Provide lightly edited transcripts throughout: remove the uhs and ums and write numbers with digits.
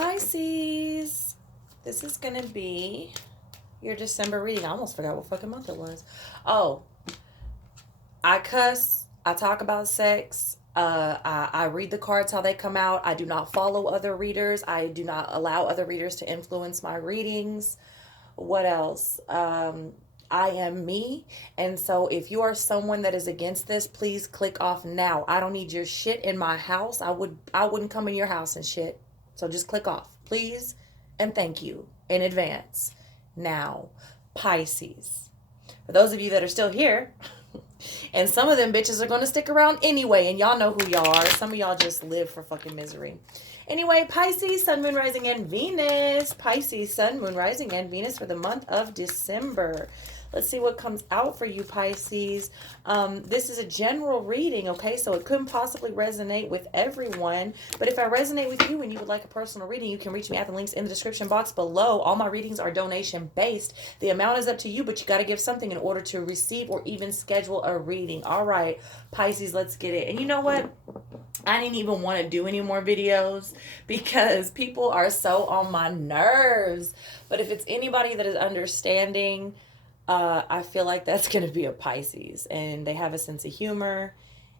Pisces, this is going to be your December reading. I almost forgot what fucking month it was. Oh, I cuss. I talk about sex. I read the cards how they come out. I do not follow other readers. I do not allow other readers to influence my readings. What else? I am me. And so if you are someone that is against this, please click off now. I don't need your shit in my house. I wouldn't come in your house and shit. So just click off, please, and thank you in advance. Now, Pisces. For those of you that are still here, and some of them bitches are going to stick around anyway, and y'all know who y'all are. Some of y'all just live for fucking misery. Anyway, Pisces, Sun, Moon, Rising, and Venus. Pisces, Sun, Moon, Rising, and Venus for the month of December. Let's see what comes out for you, Pisces. This is a general reading, okay? So it couldn't possibly resonate with everyone. But if I resonate with you and you would like a personal reading, you can reach me at the links in the description box below. All my readings are donation-based. The amount is up to you, but you got to give something in order to receive or even schedule a reading. All right, Pisces, let's get it. And you know what? I didn't even want to do any more videos because people are so on my nerves. But if it's anybody that is understanding, I feel like that's going to be a Pisces. And they have a sense of humor.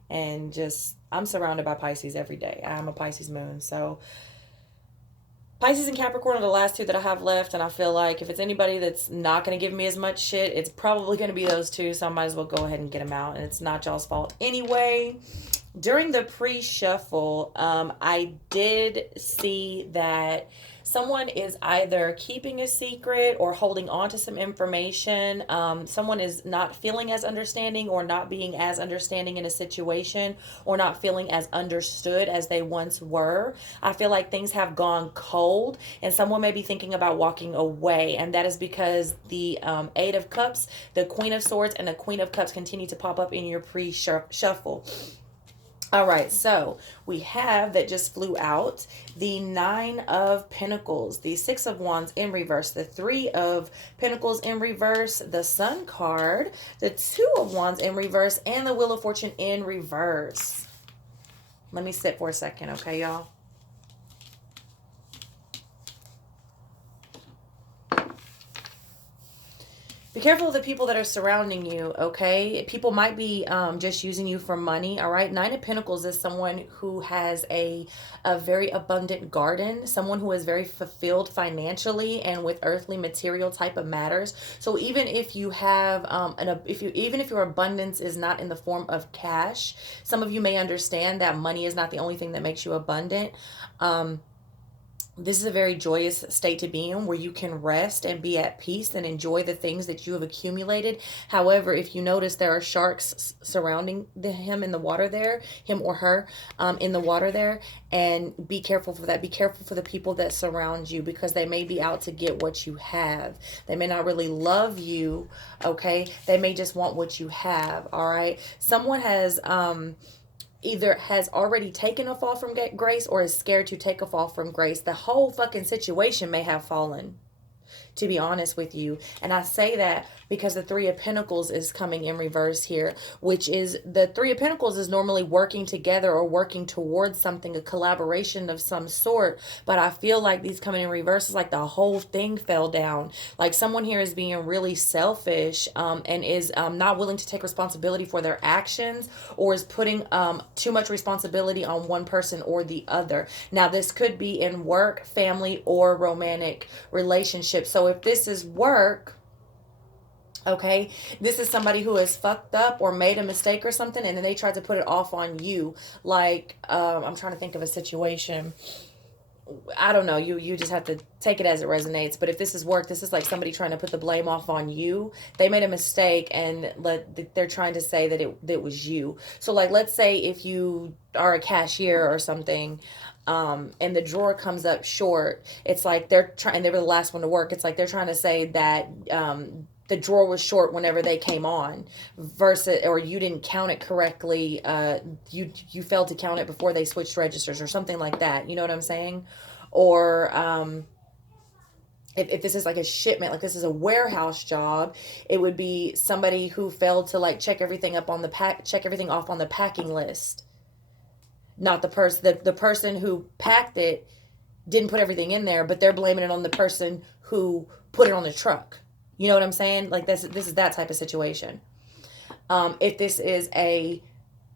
And just, I'm surrounded by Pisces every day. I'm a Pisces moon. So Pisces and Capricorn are the last two that I have left. And I feel like if it's anybody that's not going to give me as much shit, it's probably going to be those two. So I might as well go ahead and get them out. And it's not y'all's fault anyway. During the pre-shuffle, I did see that someone is either keeping a secret or holding on to some information. Someone is not feeling as understanding or not being as understanding in a situation or not feeling as understood as they once were. I feel like things have gone cold and someone may be thinking about walking away. And that is because the Eight of Cups, the Queen of Swords, and the Queen of Cups continue to pop up in your pre-shuffle. All right, so we have that just flew out the Nine of Pentacles, the Six of Wands in reverse, the Three of Pentacles in reverse, the Sun card, the Two of Wands in reverse, and the Wheel of Fortune in reverse. Let me sit for a second, okay, y'all? Be careful of the people that are surrounding you, okay? People might be just using you for money, all right? Nine of Pentacles is someone who has a very abundant garden, someone who is very fulfilled financially and with earthly material type of matters. So even if you have, even if your abundance is not in the form of cash, some of you may understand that money is not the only thing that makes you abundant. This is a very joyous state to be in where you can rest and be at peace and enjoy the things that you have accumulated. However, if you notice there are sharks surrounding him in the water there, him or her in the water there, and be careful for that. Be careful for the people that surround you because they may be out to get what you have. They may not really love you, okay? They may just want what you have, all right? Someone has either has already taken a fall from grace or is scared to take a fall from grace. The whole fucking situation may have fallen, to be honest with you. And I say that because the Three of Pentacles is coming in reverse here, which is the Three of Pentacles is normally working together or working towards something, a collaboration of some sort. But I feel like these coming in reverse is like the whole thing fell down. Like someone here is being really selfish and is not willing to take responsibility for their actions or is putting too much responsibility on one person or the other. Now, this could be in work, family, or romantic relationships. So if this is work, okay, this is somebody who has fucked up or made a mistake or something, and then they tried to put it off on you. Like, I'm trying to think of a situation. I don't know. You just have to take it as it resonates. But if this is work, this is like somebody trying to put the blame off on you. They made a mistake and they're trying to say that it was you. So like, let's say if you are a cashier or something, and the drawer comes up short, it's like they were the last one to work. It's like they're trying to say that the drawer was short whenever they came on, versus, or you didn't count it correctly. You failed to count it before they switched registers or something like that. You know what I'm saying? Or if this is like a shipment, like this is a warehouse job, it would be somebody who failed to like check everything off on the packing list. Not the person, the person who packed it didn't put everything in there, but they're blaming it on the person who put it on the truck. You know what I'm saying? Like this is that type of situation. If this is a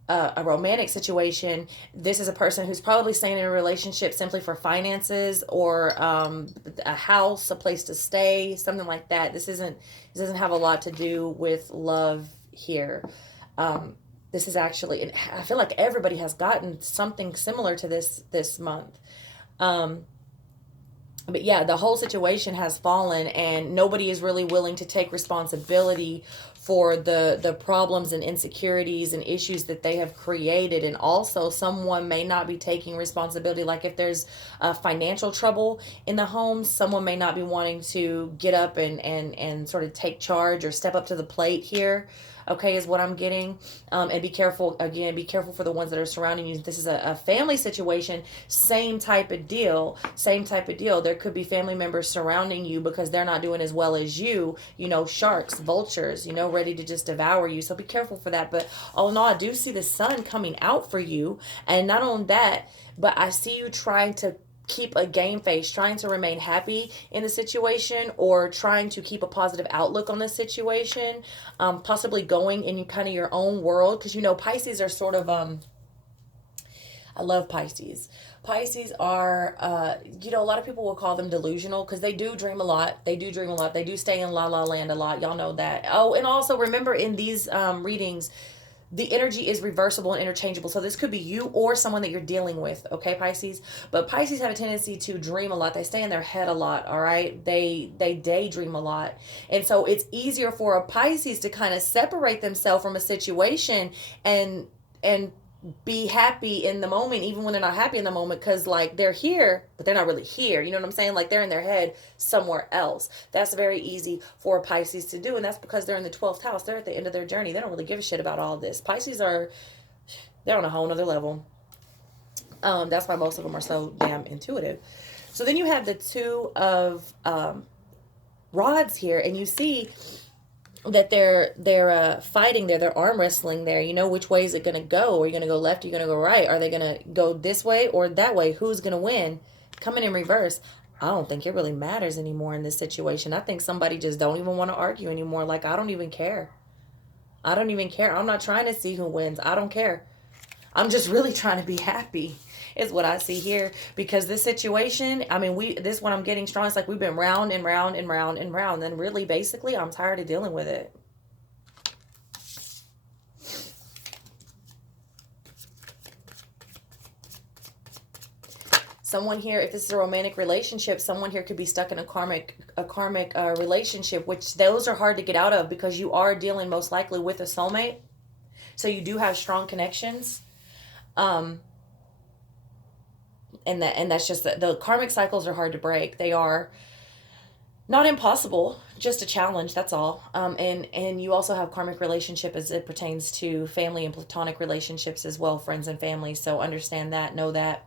romantic situation, this is a person who's probably staying in a relationship simply for finances, or a house, a place to stay, something like that. This doesn't have a lot to do with love here. This is actually, I feel like everybody has gotten something similar to this month. But yeah, the whole situation has fallen, and nobody is really willing to take responsibility for the problems and insecurities and issues that they have created. And also, someone may not be taking responsibility. Like if there's financial trouble in the home, someone may not be wanting to get up and sort of take charge or step up to the plate here. Okay, is what I'm getting. And be careful, again, be careful for the ones that are surrounding you. This is a family situation, same type of deal. There could be family members surrounding you because they're not doing as well as you, sharks, vultures, ready to just devour you. So be careful for that. But all in all, I do see the sun coming out for you. And not only that, but I see you trying to keep a game face, trying to remain happy in the situation, or trying to keep a positive outlook on the situation, possibly going in kind of your own world, because Pisces are sort of I love Pisces. Pisces are a lot of people will call them delusional, because they do dream a lot. They do stay in la la land a lot. Y'all know that. Oh, and also remember, in these readings, the energy is reversible and interchangeable. So this could be you or someone that you're dealing with, okay, Pisces? But Pisces have a tendency to dream a lot. They stay in their head a lot, all right? They daydream a lot. And so it's easier for a Pisces to kind of separate themselves from a situation and be happy in the moment, even when they're not happy in the moment, because like they're here but they're not really here. You know what I'm saying? Like they're in their head somewhere else. That's very easy for Pisces to do, and that's because they're in the 12th house. They're at the end of their journey. They don't really give a shit about all this. Pisces they're on a whole nother level. That's why most of them are so damn intuitive. So then you have the two of rods here, and you see that they're fighting there. They're arm wrestling there. Which way is it going to go? Are you going to go left? Are you going to go right? Are they going to go this way or that way? Who's going to win? Coming in reverse. I don't think it really matters anymore in this situation. I think somebody just don't even want to argue anymore. Like, I don't even care. I'm not trying to see who wins. I don't care. I'm just really trying to be happy, is what I see here. Because this situation, this one I'm getting strong. It's like we've been round and round and round and round. And really, basically, I'm tired of dealing with it. Someone here, if this is a romantic relationship, someone here could be stuck in a karmic relationship, which those are hard to get out of, because you are dealing most likely with a soulmate. So you do have strong connections. And that's just the karmic cycles are hard to break. They are not impossible, just a challenge. That's all. And you also have karmic relationship as it pertains to family and platonic relationships as well, friends and family. So understand that, know that.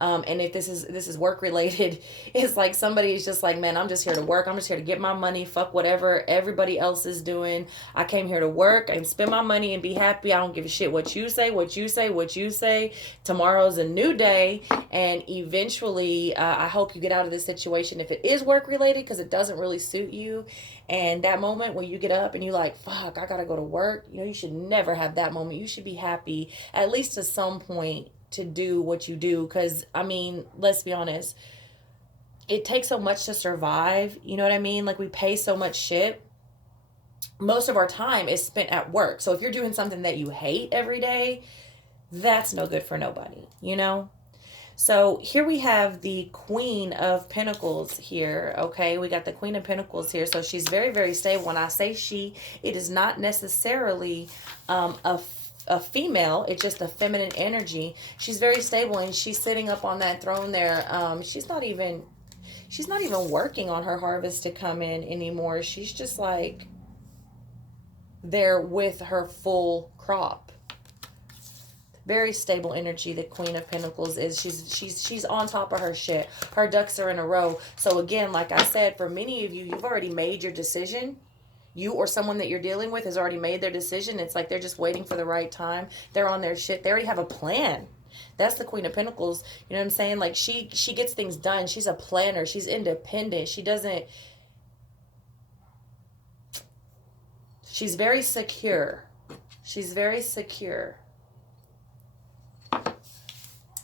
And if this is work related, it's like somebody is just like, man, I'm just here to work. I'm just here to get my money. Fuck whatever everybody else is doing. I came here to work and spend my money and be happy. I don't give a shit what you say. Tomorrow's a new day. And eventually, I hope you get out of this situation if it is work related, because it doesn't really suit you. And that moment when you get up and you're like, fuck, I gotta go to work. You should never have that moment. You should be happy, at least to some point, to do what you do. Because let's be honest, it takes so much to survive. You know what I mean? Like, we pay so much shit. Most of our time is spent at work. So if you're doing something that you hate every day, that's no good for nobody, So here we have the Queen of Pentacles here, okay? We got the Queen of Pentacles here. So she's very, very stable. When I say she, it is not necessarily a female. It's just a feminine energy. She's very stable, and she's sitting up on that throne there. She's not even working on her harvest to come in anymore. She's just like there with her full crop. Very stable energy, the Queen of Pentacles is. She's on top of her shit. Her ducks are in a row. So again, like I said, for many of you, you've already made your decision. You or someone that you're dealing with has already made their decision. It's like they're just waiting for the right time. They're on their shit. They already have a plan. That's the Queen of Pentacles. You know what I'm saying? Like she gets things done. She's a planner. She's independent. She's very secure. She's very secure.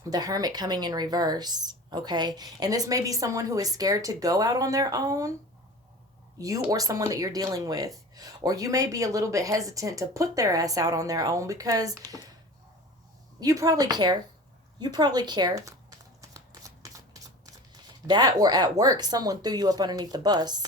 The Hermit coming in reverse, okay? And this may be someone who is scared to go out on their own, you or someone that you're dealing with. Or you may be a little bit hesitant to put their ass out on their own because you probably care. You probably care. That or at work, someone threw you up underneath the bus.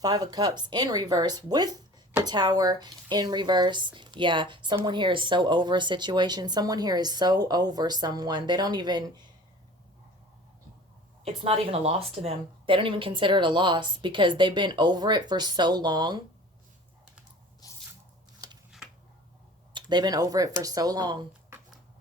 Five of Cups in reverse with the Tower in reverse. Yeah, someone here is so over a situation. Someone here is so over someone. They don't even, it's not even a loss to them. They don't even consider it a loss because they've been over it for so long. They've been over it for so long.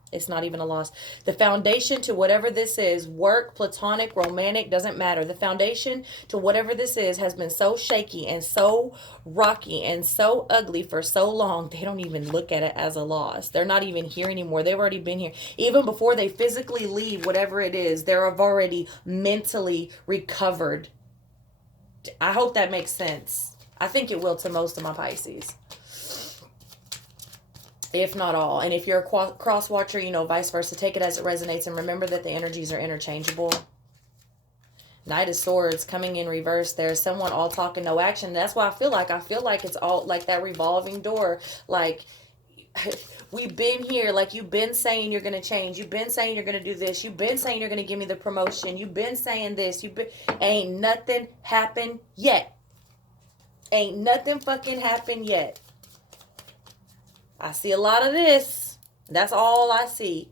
It's not even a loss. The foundation to whatever this is, work, platonic, romantic, doesn't matter. The foundation to whatever this is has been so shaky and so rocky and so ugly for so long, they don't even look at it as a loss. They're not even here anymore. They've already been here. Even before they physically leave, whatever it is, they're already mentally recovered. I hope that makes sense. I think it will to most of my Pisces. If not all. And if you're a cross watcher, you know, vice versa. Take it as it resonates and remember that the energies are interchangeable. Knight of Swords coming in reverse. There's someone all talk and no action. That's why I feel like it's all like that revolving door. Like we've been here. Like you've been saying you're going to change. You've been saying you're going to do this. You've been saying you're going to give me the promotion. You've been saying this. Ain't nothing happened yet. Ain't nothing fucking happened yet. I see a lot of this. That's all I see.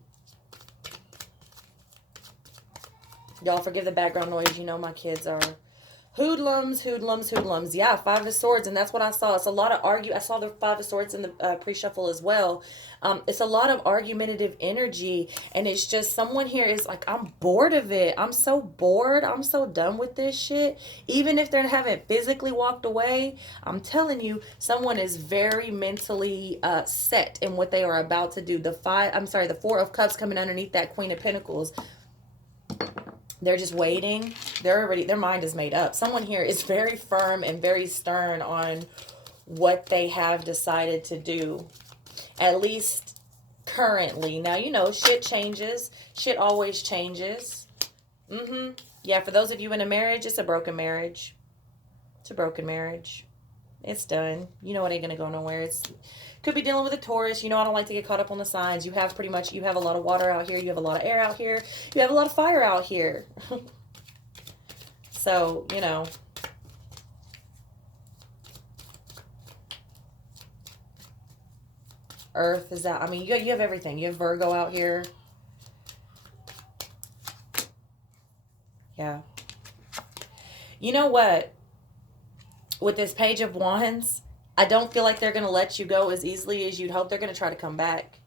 Y'all forgive the background noise. You know my kids are hoodlums, hoodlums, hoodlums. Yeah, Five of Swords, and that's what I saw. It's a lot of I saw the Five of Swords in the pre-shuffle as well. It's a lot of argumentative energy, and it's just someone here is like, I'm bored of it. I'm so bored. I'm so done with this shit. Even if they haven't physically walked away, I'm telling you, someone is very mentally set in what they are about to do. The Four of Cups coming underneath that Queen of Pentacles. They're just waiting. Their mind is made up. Someone here is very firm and very stern on what they have decided to do. At least currently. Now, you know, shit changes. Shit always changes. Yeah, for those of you in a marriage, it's a broken marriage. It's a broken marriage. It's done. You know it ain't going to go nowhere. Could be dealing with a Taurus. You know I don't like to get caught up on the signs. You have a lot of water out here. You have a lot of air out here. You have a lot of fire out here. So, you know. Earth is out. I mean, you have everything. You have Virgo out here. Yeah. You know what? With this Page of Wands, I don't feel like they're going to let you go as easily as you'd hope. They're going to try to come back.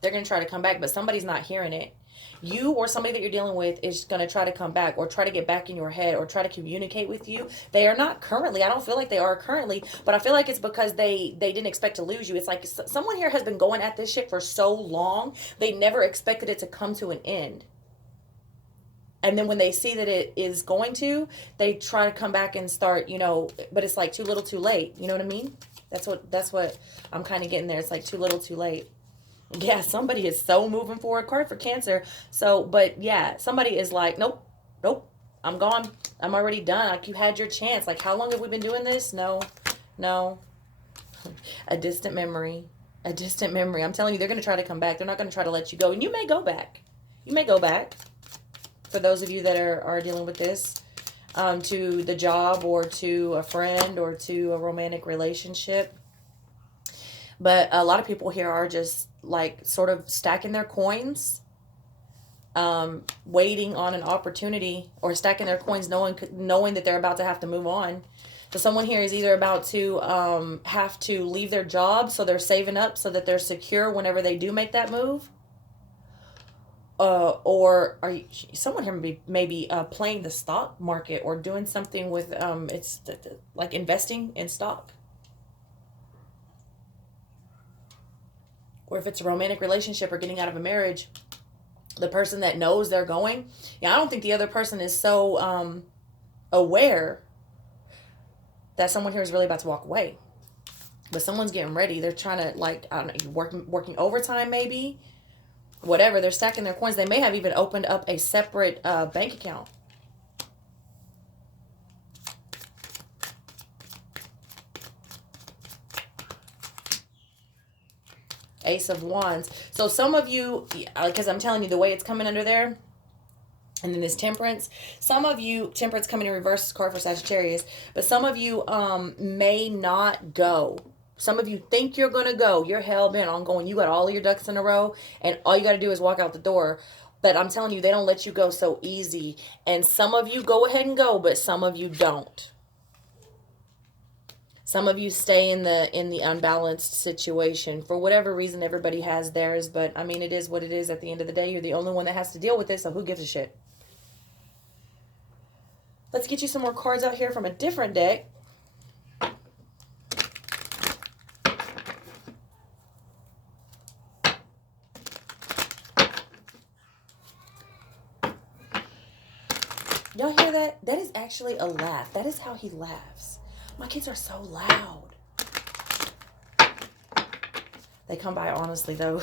They're going to try to come back, but somebody's not hearing it. You or somebody that you're dealing with is going to try to come back or try to get back in your head or try to communicate with you. They are not currently. I don't feel like they are currently, but I feel like it's because they didn't expect to lose you. It's like someone here has been going at this shit for so long, they never expected it to come to an end. And then when they see that it is going to, they try to come back and start, you know, but it's like too little too late. You know what I mean? That's what I'm kind of getting there. It's like too little too late. Yeah, somebody is so moving forward. Card for Cancer. So, but yeah, somebody is like, nope, I'm gone. I'm already done. Like, you had your chance. Like, how long have we been doing this? No. A distant memory. A distant memory. I'm telling you, they're going to try to come back. They're not going to try to let you go. And you may go back. You may go back. For those of you that are dealing with this, to the job or to a friend or to a romantic relationship. But a lot of people here are just like sort of stacking their coins, waiting on an opportunity, or stacking their coins knowing that they're about to have to move on. So someone here is either about to have to leave their job, so they're saving up so that they're secure whenever they do make that move. Or someone here maybe playing the stock market or doing something with like investing in stock. or if it's a romantic relationship or getting out of a marriage, the person that knows they're going, yeah, I don't think the other person is so aware that someone here is really about to walk away. But someone's getting ready. They're trying to, like, I don't know, working overtime maybe. Whatever. They're stacking their coins. They may have even opened up a separate bank account. Ace of Wands. So some of you, because I'm telling you the way it's coming under there, and then this Temperance. Some of you, Temperance coming in reverse card for Sagittarius, but some of you may not go. Some of you think you're going to go. You're hell-bent on going. You got all of your ducks in a row, and all you got to do is walk out the door. But I'm telling you, they don't let you go so easy. And some of you go ahead and go, but some of you don't. Some of you stay in the unbalanced situation. For whatever reason, everybody has theirs. But, I mean, it is what it is at the end of the day. You're the only one that has to deal with it, so who gives a shit? Let's get you some more cards out here from a different deck. Y'all hear that? That is actually a laugh. That is how he laughs. My kids are so loud. They come by honestly, though.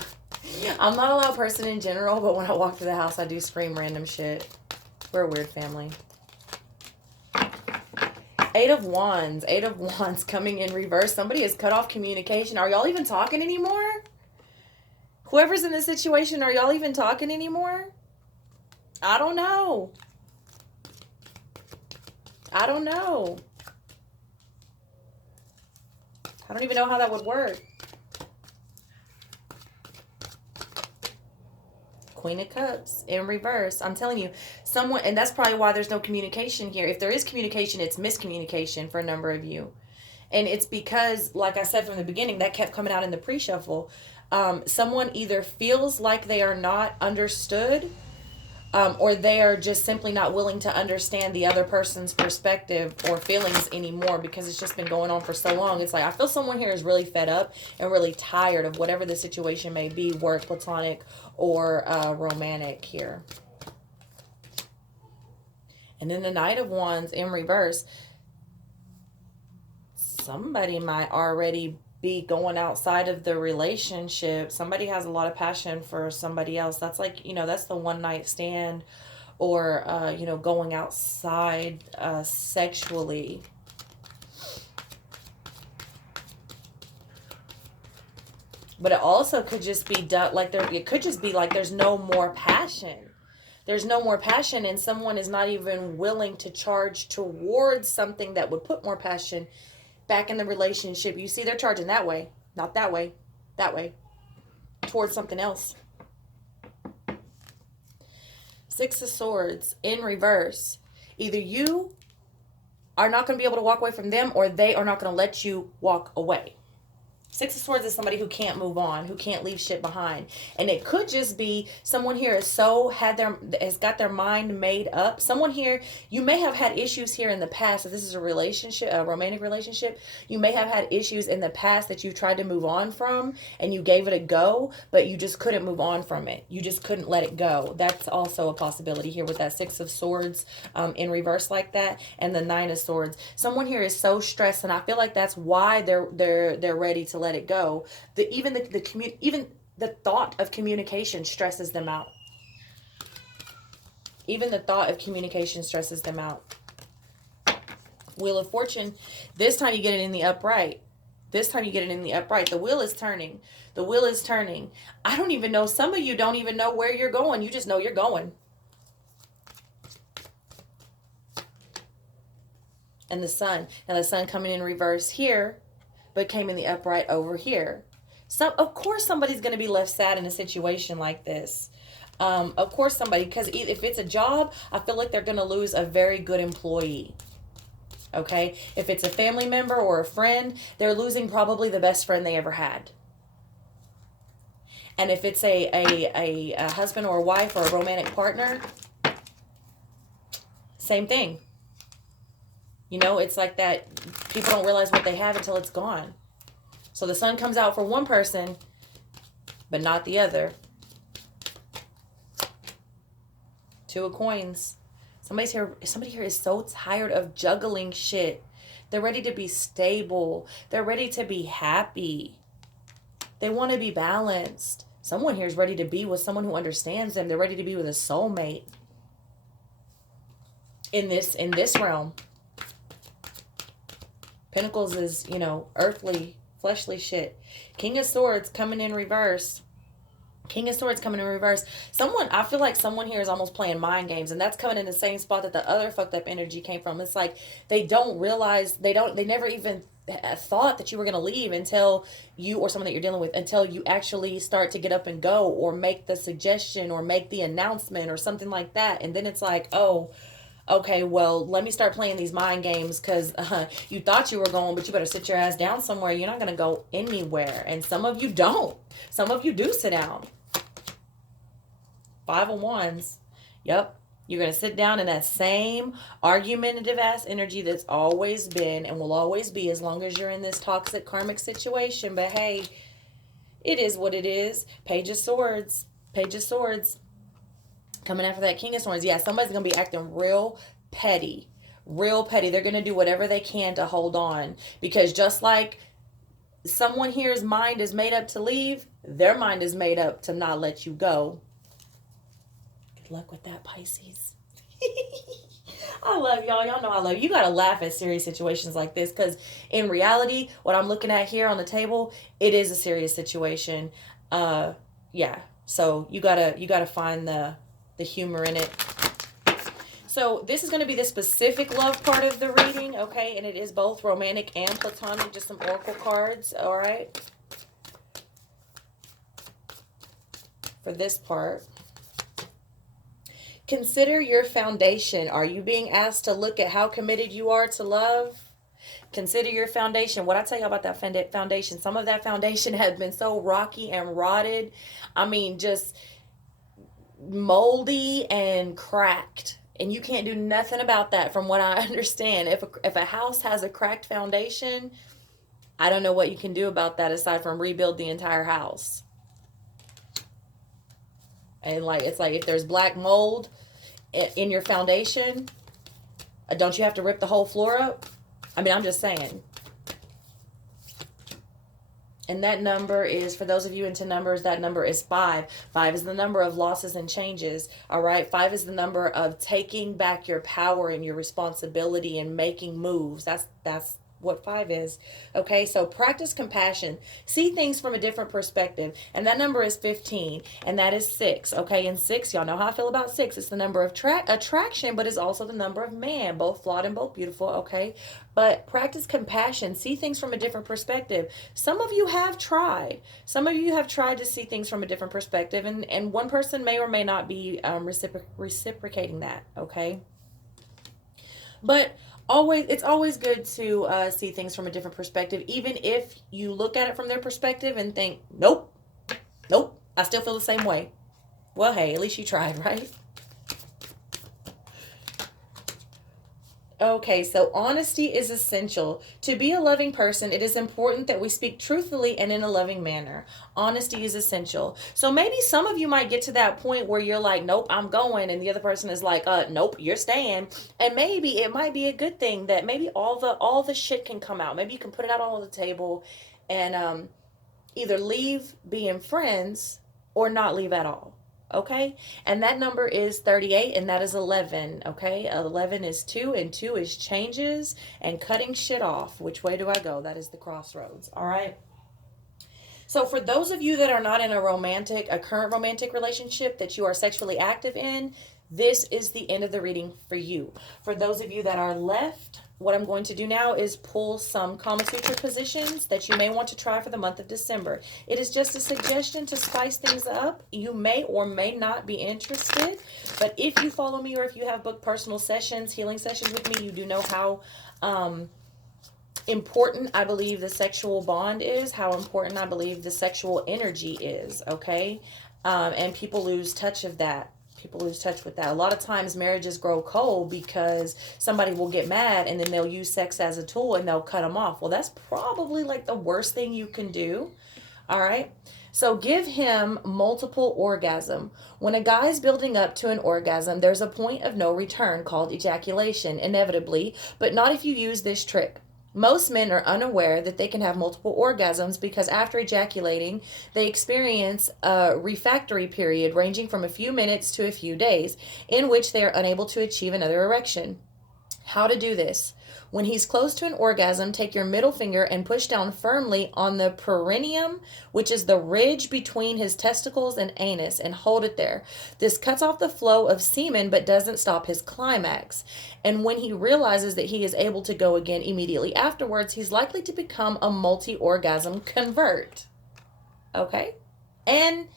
I'm not a loud person in general, but when I walk through the house, I do scream random shit. We're a weird family. Eight of Wands. Eight of Wands coming in reverse. Somebody has cut off communication. Are y'all even talking anymore? Whoever's in this situation, are y'all even talking anymore? I don't know. I don't know. I don't even know how that would work. Queen of Cups in reverse. I'm telling you, someone, and that's probably why there's no communication here. If there is communication, it's miscommunication for a number of you. And it's because, like I said from the beginning, that kept coming out in the pre-shuffle. Someone either feels like they are not understood, or they are just simply not willing to understand the other person's perspective or feelings anymore, because it's just been going on for so long. It's like, I feel someone here is really fed up and really tired of whatever the situation may be, work, platonic, or romantic here. And then the Knight of Wands in reverse. Somebody might already be going outside of the relationship. Somebody has a lot of passion for somebody else. That's like, you know, that's the one night stand, or, you know, going outside sexually. But it also could just be done like it could just be like there's no more passion. There's no more passion, and someone is not even willing to charge towards something that would put more passion back in the relationship. You see, they're charging that way, not that way, that way, towards something else. Six of Swords in reverse. Either you are not going to be able to walk away from them, or they are not going to let you walk away. Six of Swords is somebody who can't move on, who can't leave shit behind. And it could just be someone here is has got their mind made up. Someone here, you may have had issues here in the past. If this is a relationship, a romantic relationship, you may have had issues in the past that you tried to move on from, and you gave it a go, but you just couldn't move on from it. You just couldn't let it go. That's also a possibility here with that Six of Swords in reverse like that, and the Nine of Swords. Someone here is so stressed, and I feel like that's why they're ready to let it go. Even the thought of communication stresses them out. Even the thought of communication stresses them out. Wheel of Fortune. This time you get it in the upright. This time you get it in the upright. The wheel is turning. The wheel is turning. I don't even know. Some of you don't even know where you're going. You just know you're going. And the Sun. Now the Sun coming in reverse here, but came in the upright over here. So, of course, somebody's going to be left sad in a situation like this. Of course, somebody, because if it's a job, I feel like they're going to lose a very good employee. Okay? If it's a family member or a friend, they're losing probably the best friend they ever had. And if it's a husband or a wife or a romantic partner, same thing. You know, it's like that. People don't realize what they have until it's gone. So the Sun comes out for one person, but not the other. Two of Coins. Somebody here is so tired of juggling shit. They're ready to be stable. They're ready to be happy. They want to be balanced. Someone here is ready to be with someone who understands them. They're ready to be with a soulmate. In this realm. Pentacles is, you know, earthly, fleshly shit. King of Swords coming in reverse. King of Swords coming in reverse. I feel like someone here is almost playing mind games, and that's coming in the same spot that the other fucked up energy came from. It's like they don't realize, they never even thought that you were going to leave until you, or someone that you're dealing with, until you actually start to get up and go, or make the suggestion, or make the announcement, or something like that. And then it's like, oh, okay, well, let me start playing these mind games, because you thought you were going, but you better sit your ass down somewhere. You're not going to go anywhere. And some of you don't. Some of you do sit down. 5 of Wands. Yep. You're going to sit down in that same argumentative ass energy that's always been and will always be as long as you're in this toxic karmic situation. But hey, it is what it is. Page of Swords. Page of Swords. Coming after that King of Swords. Yeah, somebody's going to be acting real petty. Real petty. They're going to do whatever they can to hold on. Because just like someone here's mind is made up to leave, their mind is made up to not let you go. Good luck with that, Pisces. I love y'all. Y'all know I love you. You got to laugh at serious situations like this, because in reality, what I'm looking at here on the table, it is a serious situation. Yeah. So you gotta find the humor in it. So this is going to be the specific love part of the reading, okay? And it is both romantic and platonic, just some oracle cards, all right? For this part. Consider your foundation. Are you being asked to look at how committed you are to love? Consider your foundation. What I tell you about that foundation, some of that foundation has been so rocky and rotted. I mean, just moldy and cracked. And you can't do nothing about that from what I understand. If a house has a cracked foundation, I don't know what you can do about that aside from rebuild the entire house. And like, it's like if there's black mold in your foundation, don't you have to rip the whole floor up? I mean, I'm just saying. And that number is, for those of you into numbers, that number is 5. 5 is the number of losses and changes. All right. 5 is the number of taking back your power and your responsibility and making moves. That's what 5 is. Okay, so practice compassion. See things from a different perspective. And that number is 15. And that is 6. Okay, and 6, y'all know how I feel about 6. It's the number of attraction, but it's also the number of man. Both flawed and both beautiful. Okay, but practice compassion. See things from a different perspective. Some of you have tried. Some of you have tried to see things from a different perspective. And one person may or may not be reciprocating that. Okay, but it's always good to see things from a different perspective, even if you look at it from their perspective and think, nope, I still feel the same way. Well, hey, at least you tried, right? Okay, so honesty is essential. To be a loving person, it is important that we speak truthfully and in a loving manner. Honesty is essential. So maybe some of you might get to that point where you're like, nope, I'm going. And the other person is like, nope, you're staying. And maybe it might be a good thing that maybe all the shit can come out. Maybe you can put it out on the table and either leave being friends or not leave at all. Okay, and that number is 38, and that is 11. Okay, 11 is 2, and 2 is changes and cutting shit off. Which way do I go? That is the crossroads. All right. So for those of you that are not in a current romantic relationship that you are sexually active in, this is the end of the reading for you. For those of you that are left, what I'm going to do now is pull some Kama Sutra positions that you may want to try for the month of December. It is just a suggestion to spice things up. You may or may not be interested, but if you follow me or if you have booked personal sessions, healing sessions with me, you do know how important I believe the sexual bond is, how important I believe the sexual energy is, okay? And people lose touch of that. People lose touch with that. A lot of times marriages grow cold because somebody will get mad and then they'll use sex as a tool and they'll cut them off. Well, that's probably like the worst thing you can do. All right. So give him multiple orgasm. When a guy's building up to an orgasm, there's a point of no return called ejaculation, inevitably, but not if you use this trick. Most men are unaware that they can have multiple orgasms because after ejaculating, they experience a refractory period ranging from a few minutes to a few days, in which they are unable to achieve another erection. How to do this? When he's close to an orgasm, take your middle finger and push down firmly on the perineum, which is the ridge between his testicles and anus, and hold it there. This cuts off the flow of semen but doesn't stop his climax. And when he realizes that he is able to go again immediately afterwards, he's likely to become a multi-orgasm convert. Okay? And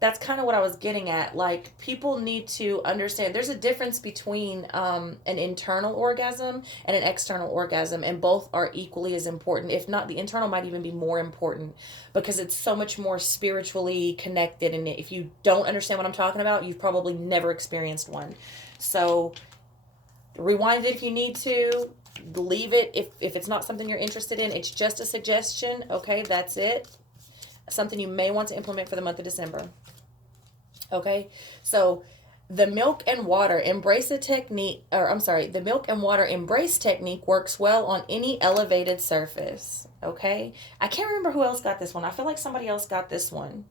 that's kind of what I was getting at. Like, people need to understand there's a difference between an internal orgasm and an external orgasm, and both are equally as important. If not, the internal might even be more important because it's so much more spiritually connected. And if you don't understand what I'm talking about, you've probably never experienced one. So rewind it if you need to. Leave it if it's not something you're interested in. It's just a suggestion. Okay, that's it. Something you may want to implement for the month of December. Okay, so the milk and water embrace technique works well on any elevated surface. Okay, I can't remember who else got this one. I feel like somebody else got this one.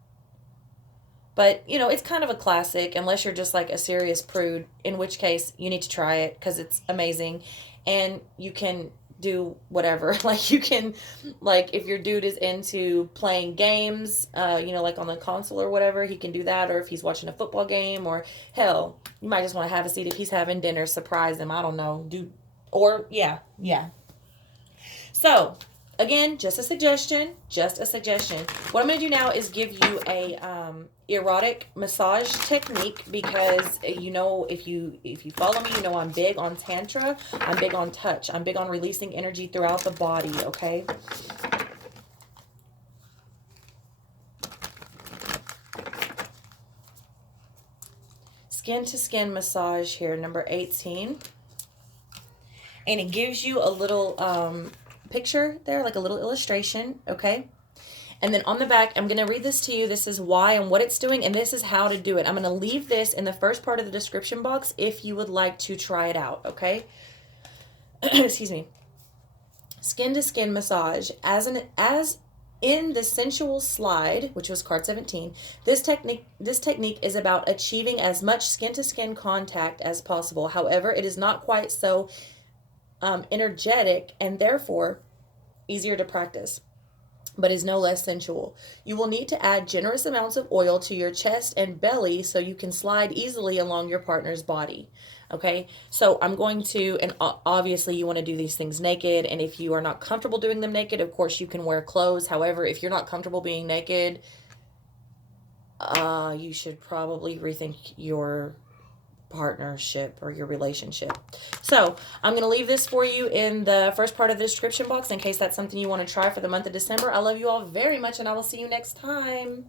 But, you know, it's kind of a classic unless you're just like a serious prude, in which case you need to try it because it's amazing. And you can do whatever. Like, you can, like, if your dude is into playing games, like on the console or whatever, he can do that. Or if he's watching a football game, or hell, you might just want to have a seat if he's having dinner, surprise him. I don't know. Yeah. So, again, just a suggestion. What I'm going to do now is give you a erotic massage technique because, if you follow me, I'm big on tantra. I'm big on touch. I'm big on releasing energy throughout the body, okay? Skin to skin massage here, number 18. And it gives you a little picture there, like a little illustration, okay? And then on the back, I'm going to read this to you. This is why and what it's doing, and this is how to do it. I'm going to leave this in the first part of the description box if you would like to try it out, okay? Excuse me. Skin to skin massage. As in the sensual slide, which was card 17, this technique is about achieving as much skin to skin contact as possible. However, it is not quite so energetic and therefore easier to practice, but is no less sensual. You will need to add generous amounts of oil to your chest and belly so you can slide easily along your partner's body. Okay, so I'm going to, and obviously you want to do these things naked, and if you are not comfortable doing them naked, of course you can wear clothes. However, if you're not comfortable being naked, you should probably rethink your partnership or your relationship. So I'm going to leave this for you in the first part of the description box in case that's something you want to try for the month of December. I love you all very much, and I will see you next time.